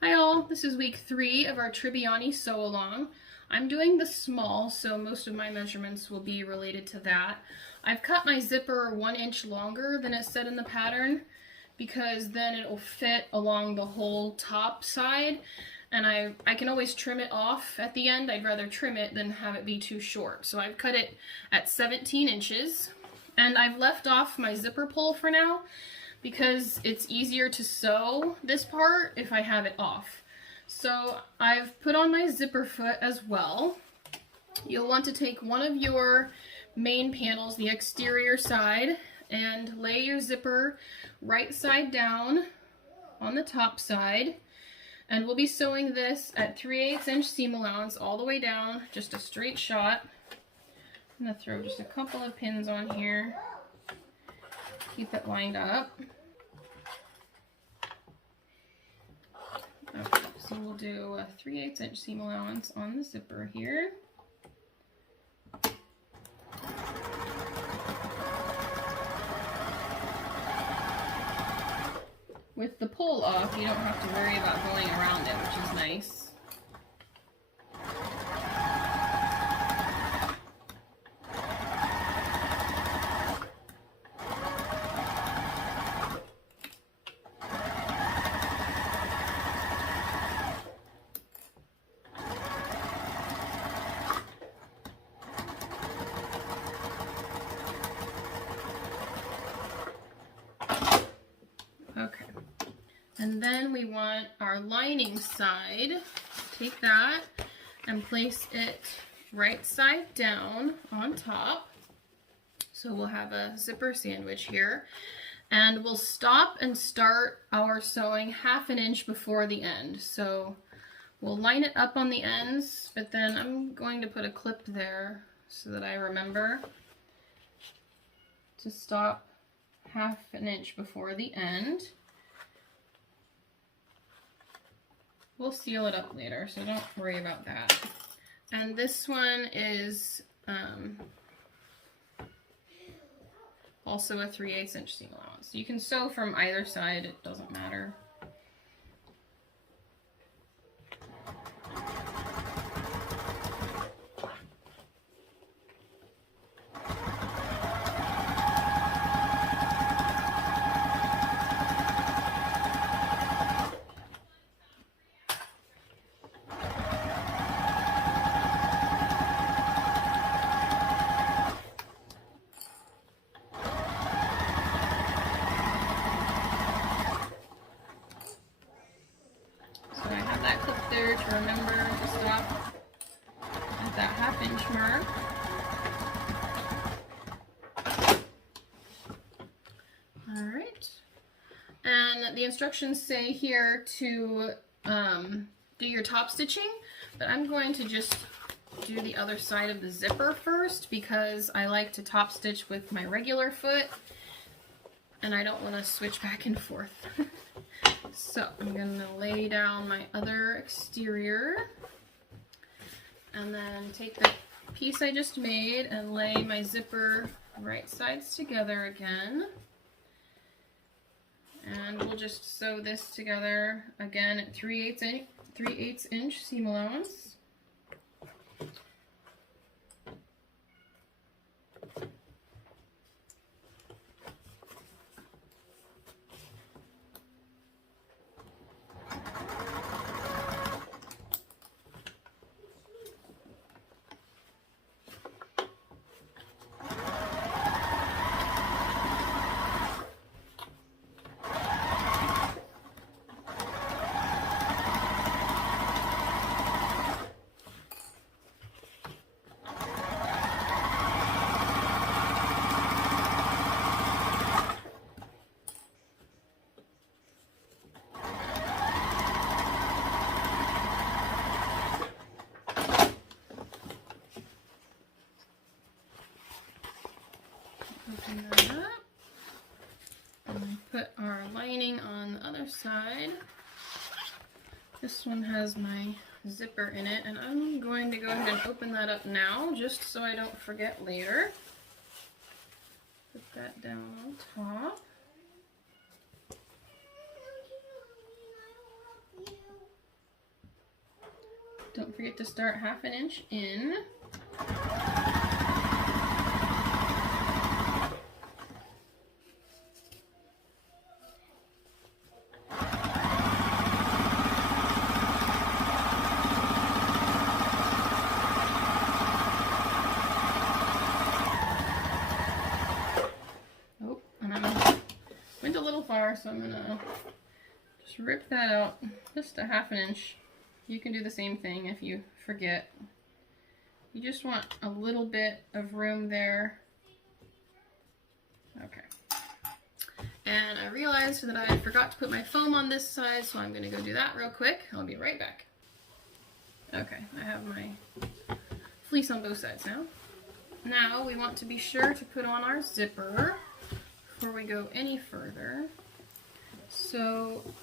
Hi all, this is week 3 of our Tribbiani sew along. I'm doing the small, so most of my measurements will be related to that. I've cut my zipper 1 inch longer than it said in the pattern because then it will fit along the whole top side, and I can always trim it off at the end. I'd rather trim it than have it be too short. So I've cut it at 17 inches, and I've left off my zipper pull for now, because it's easier to sew this part if I have it off. So I've put on my zipper foot as well. You'll want to take one of your main panels, the exterior side, and lay your zipper right side down on the top side. And we'll be sewing this at 3/8 inch seam allowance all the way down, just a straight shot. I'm going to throw just a couple of pins on here. Keep it lined up. Okay, so we'll do a 3/8 inch seam allowance on the zipper here. With the pull off, you don't have to worry about going around it, which is nice. Okay, and then we want our lining side. Take that and place it right side down on top. So we'll have a zipper sandwich here, and we'll stop and start our sewing 1/2 inch before the end. So we'll line it up on the ends, but then I'm going to put a clip there so that I remember to stop 1/2 inch before the end. We'll seal it up later, so don't worry about that. And this one is also a 3/8 inch seam allowance. You can sew from either side, it doesn't matter. There to remember to stop at that 1/2 inch mark. Alright, and the instructions say here to do your top stitching, but I'm going to just do the other side of the zipper first because I like to top stitch with my regular foot and I don't want to switch back and forth. So I'm going to lay down my other exterior and then take the piece I just made and lay my zipper right sides together again. And we'll just sew this together again at 3/8 inch seam allowance. Open that up and put our lining on the other side. This one has my zipper in it, and I'm going to go ahead and open that up now just so I don't forget later. Put that down on top. forget to start 1/2 inch in. Oh, and I went a little far, so I'm gonna just rip that out just a 1/2 inch. You can do the same thing if you forget. You just want a little bit of room there. Okay. And I realized that I forgot to put my foam on this side, so I'm gonna go do that real quick. I'll be right back. Okay, I have my fleece on both sides now. Now we want to be sure to put on our zipper before we go any further. So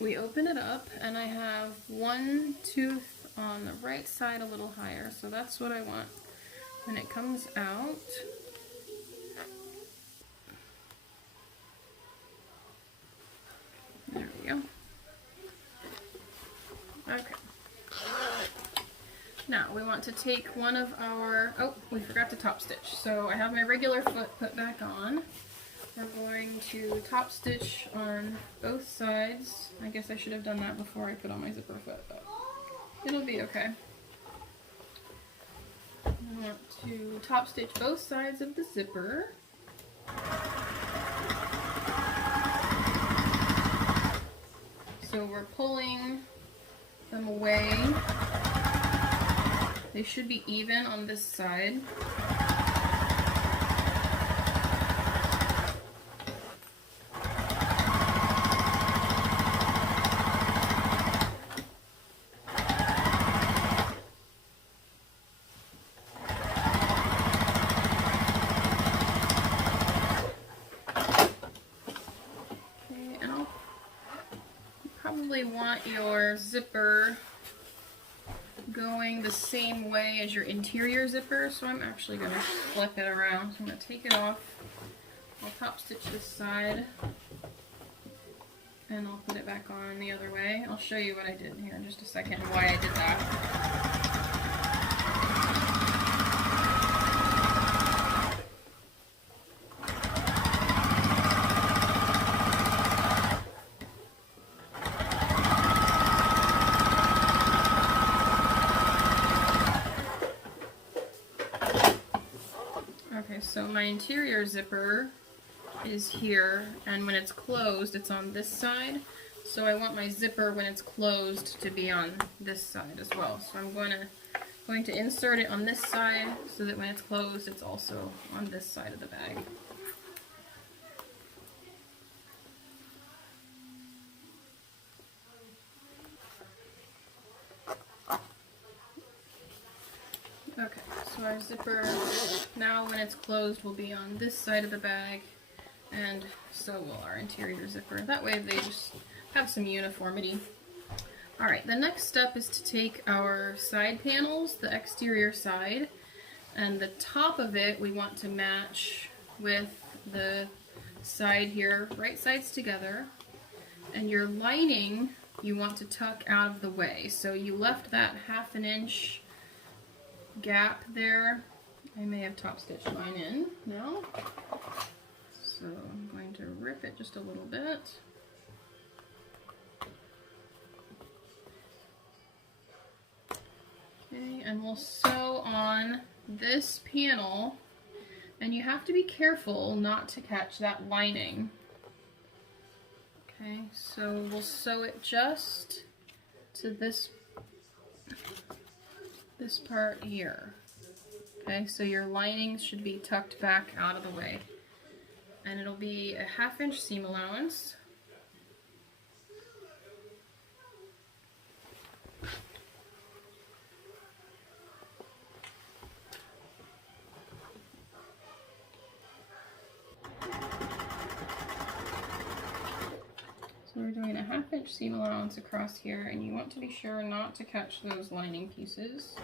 we open it up, and I have one tooth on the right side a little higher, so that's what I want when it comes out. There we go. Okay. Now we want to take one of our, oh, we forgot to top stitch. So I have my regular foot put back on. We're going to top stitch on both sides. I guess I should have done that before I put on my zipper foot, but it'll be okay. I want to top stitch both sides of the zipper. So we're pulling them away. They should be even on this side. Want your zipper going the same way as your interior zipper, so I'm actually going to flip it around. So I'm going to take it off. I'll top stitch this side and I'll put it back on the other way. I'll show you what I did here in just a second and why I did that. So my interior zipper is here, and when it's closed, it's on this side. So I want my zipper, when it's closed, to be on this side as well. So I'm going to insert it on this side so that when it's closed, it's also on this side of the bag. Okay, so our zipper, now when it's closed, will be on this side of the bag, and so will our interior zipper. That way they just have some uniformity. Alright, the next step is to take our side panels, the exterior side, and the top of it we want to match with the side here, right sides together, and your lining you want to tuck out of the way. So you left that 1/2 inch gap there. I may have top stitched mine in now. So I'm going to rip it just a little bit. Okay, and we'll sew on this panel, and you have to be careful not to catch that lining. Okay, so we'll sew it just to this part here. Okay, so your lining should be tucked back out of the way. And it'll be a 1/2 inch seam allowance. So we're doing a 1/2 inch seam allowance across here, and you want to be sure not to catch those lining pieces.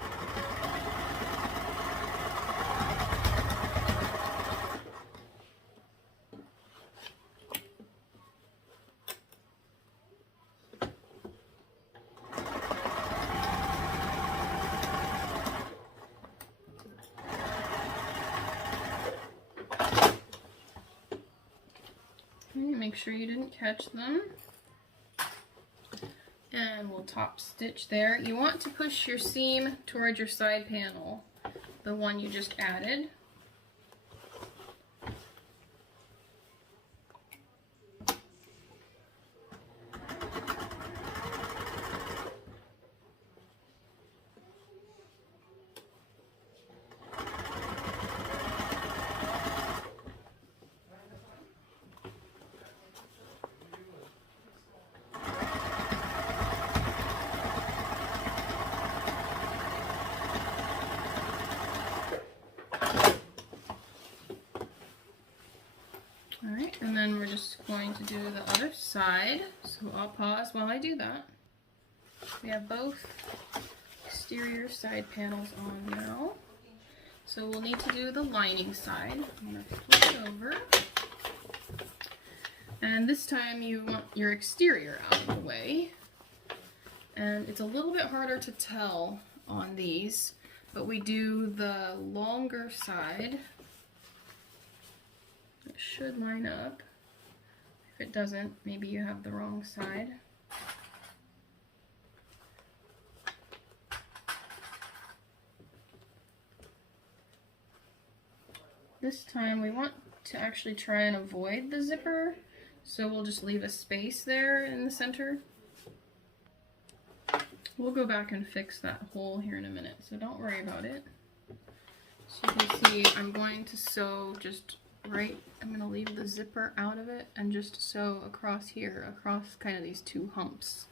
make sure you didn't catch them. And we'll top stitch there. You want to push your seam towards your side panel, the one you just added. Alright, and then we're just going to do the other side, so I'll pause while I do that. We have both exterior side panels on now, so we'll need to do the lining side. I'm going to flip it over, and this time you want your exterior out of the way, and it's a little bit harder to tell on these, but we do the longer side. It should line up. If it doesn't, maybe you have the wrong side. This time we want to actually try and avoid the zipper, so we'll just leave a space there in the center. We'll go back and fix that hole here in a minute, so don't worry about it. So you can see I'm going to sew just right, I'm going to leave the zipper out of it and just sew across here, across kind of these two humps,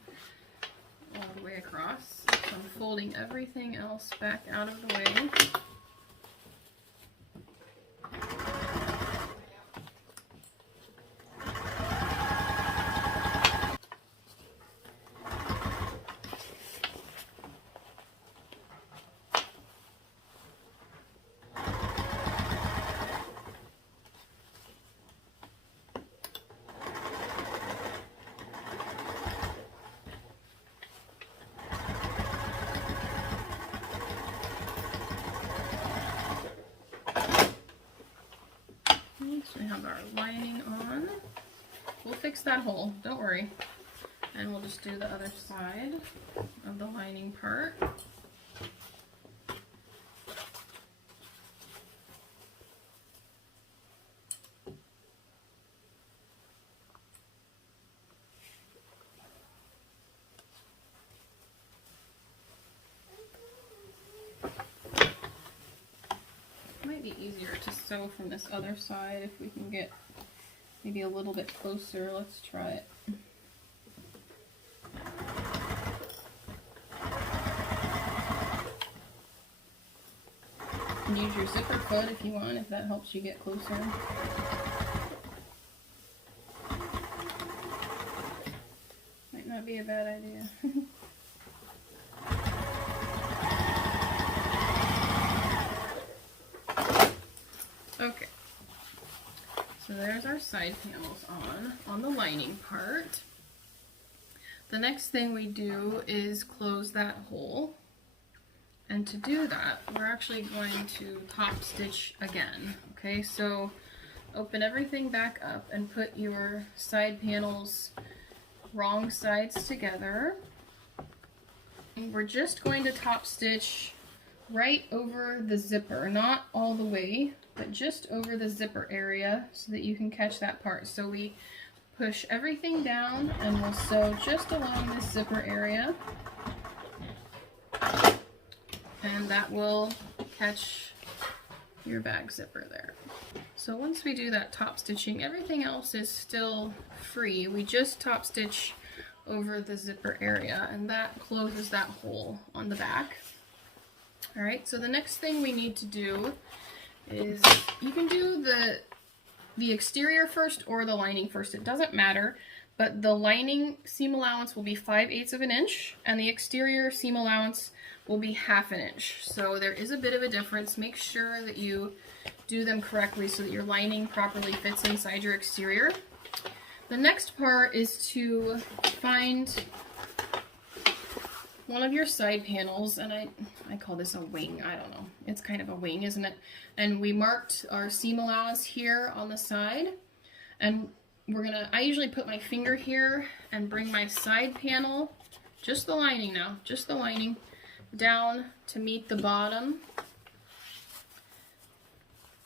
all the way across. So I'm folding everything else back out of the way. So we have our lining on. We'll fix that hole, don't worry. And we'll just do the other side of the lining part. Might be easier to sew from this other side if we can get maybe a little bit closer. Let's try it. You can use your zipper foot if you want, if that helps you get closer. Might not be a bad idea. Okay, so there's our side panels on the lining part. The next thing we do is close that hole. And to do that, we're actually going to top stitch again. Okay, so open everything back up and put your side panels wrong sides together. And we're just going to top stitch right over the zipper, not all the way, but just over the zipper area so that you can catch that part. So we push everything down and we'll sew just along this zipper area, and that will catch your bag zipper there. So once we do that top stitching, everything else is still free. We just top stitch over the zipper area, and that closes that hole on the back. Alright, so the next thing we need to do is, you can do the exterior first or the lining first, it doesn't matter, but the lining seam allowance will be 5/8 of an inch, and the exterior seam allowance will be 1/2 inch. So there is a bit of a difference. Make sure that you do them correctly so that your lining properly fits inside your exterior. The next part is to find one of your side panels, and I call this a wing, I don't know. It's kind of a wing, isn't it? And we marked our seam allowance here on the side, and I usually put my finger here and bring my side panel, just the lining now, just the lining, down to meet the bottom.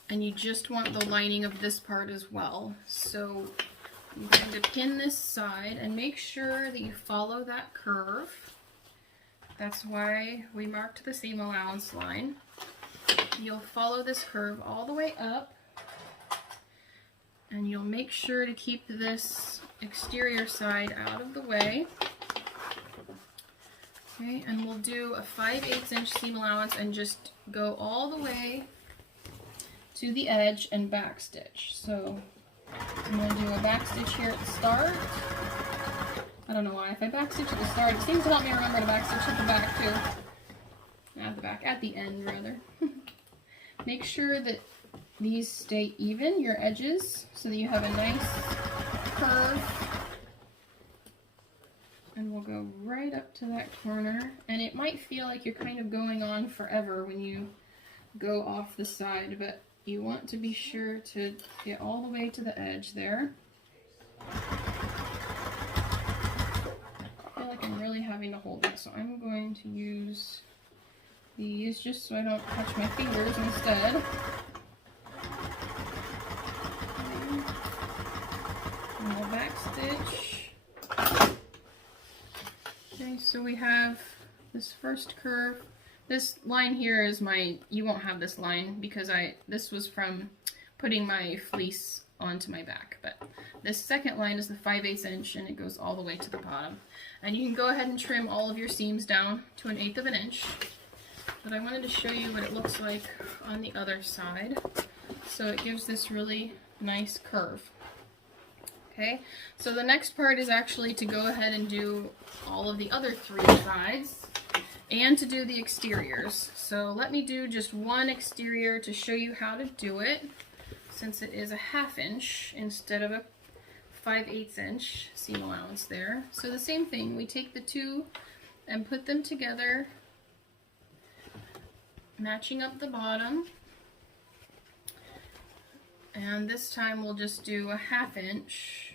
And you just want the lining of this part as well. So I'm going to pin this side and make sure that you follow that curve. That's why we marked the seam allowance line. You'll follow this curve all the way up, and you'll make sure to keep this exterior side out of the way. Okay, and we'll do a 5/8 inch seam allowance and just go all the way to the edge and back stitch. So I'm going to do a back stitch here at the start. I don't know why. If I back stitch at the start, it seems to help me remember to back stitch at the back too. At the back, at the end rather. Make sure that these stay even, your edges, so that you have a nice curve. And we'll go right up to that corner. And it might feel like you're kind of going on forever when you go off the side, but you want to be sure to get all the way to the edge there. I feel like I'm really having to hold that, so I'm going to use these just so I don't touch my fingers instead. And we'll back stitch. Okay, so we have this first curve. This line here is you won't have this line because this was from putting my fleece onto my back. But this second line is the 5/8 inch and it goes all the way to the bottom. And you can go ahead and trim all of your seams down to 1/8 of an inch. But I wanted to show you what it looks like on the other side. So it gives this really nice curve. Okay, so the next part is actually to go ahead and do all of the other 3 sides and to do the exteriors. So let me do just one exterior to show you how to do it, since it is a 1/2 inch instead of a 5/8 inch seam allowance there. So the same thing, we take the 2 and put them together, matching up the bottom. And this time we'll just do a 1/2 inch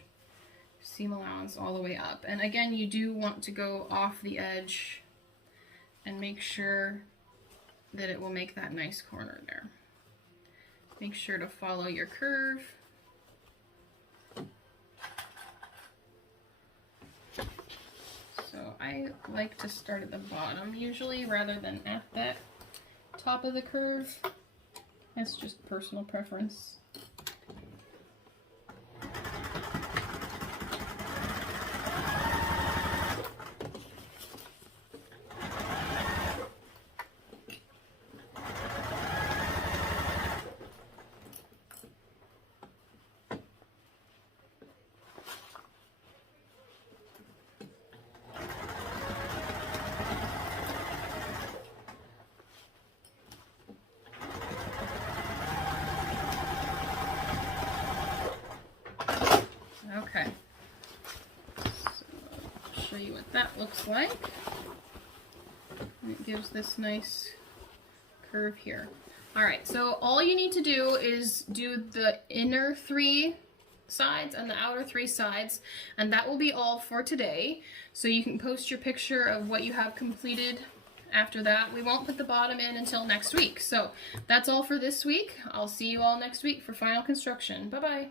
seam allowance all the way up. And again, you do want to go off the edge and make sure that it will make that nice corner there. Make sure to follow your curve. So I like to start at the bottom usually rather than at that top of the curve. That's just personal preference. Okay, so I'll show you what that looks like. And it gives this nice curve here. Alright, so all you need to do is do the inner 3 sides and the outer 3 sides, and that will be all for today. So you can post your picture of what you have completed after that. We won't put the bottom in until next week. So that's all for this week. I'll see you all next week for final construction. Bye-bye.